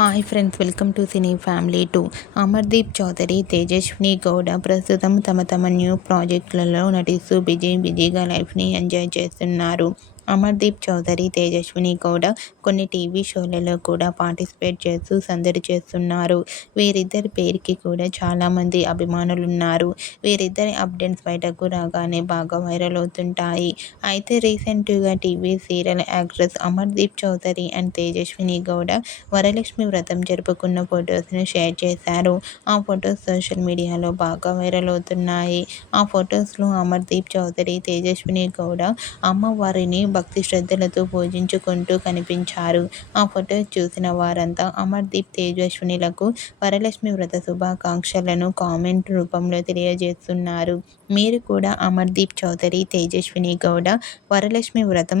Hi friends welcome to cine family two Amardeep Chowdary Tejaswini Gowda ప్రస్తుతం తమ తమ new ప్రాజెక్టులలో నటిస్తూ బిజీ బిజీగా లైఫ్ని ఎంజాయ్ చేస్తున్నారు. అమర్దీప్ చౌదరి తేజస్విని గౌడ కొన్ని టీవీ షోలలో కూడా పార్టిసిపేట్ చేస్తూ సందడి చేస్తున్నారు. వీరిద్దరి పేరుకి కూడా చాలామంది అభిమానులు ఉన్నారు వీరిద్దరి అప్డేట్స్ బయటకు రాగానే బాగా వైరల్ అవుతుంటాయి. అయితే రీసెంట్గా TV serial actress Amardeep Chowdary and Tejaswini Gowda Varalakshmi Vratham జరుపుకున్న ఫొటోస్ను షేర్ చేశారు. ఆ ఫొటోస్ సోషల్ మీడియాలో బాగా వైరల్ అవుతున్నాయి. ఆ ఫొటోస్లో అమర్దీప్ చౌదరి తేజస్విని గౌడ అమ్మవారిని భక్తి శ్రద్ధలతో పూజించుకుంటూ కనిపించారు. ఆ ఫోటో చూసిన వారంతా అమర్దీప్ తేజస్వినిలకు వరలక్ష్మి వ్రత శుభాకాంక్షలను కామెంట్ రూపంలో తెలియజేస్తున్నారు. మీరు కూడా అమర్దీప్ చౌదరి తేజస్విని గౌడ వరలక్ష్మి వ్రతం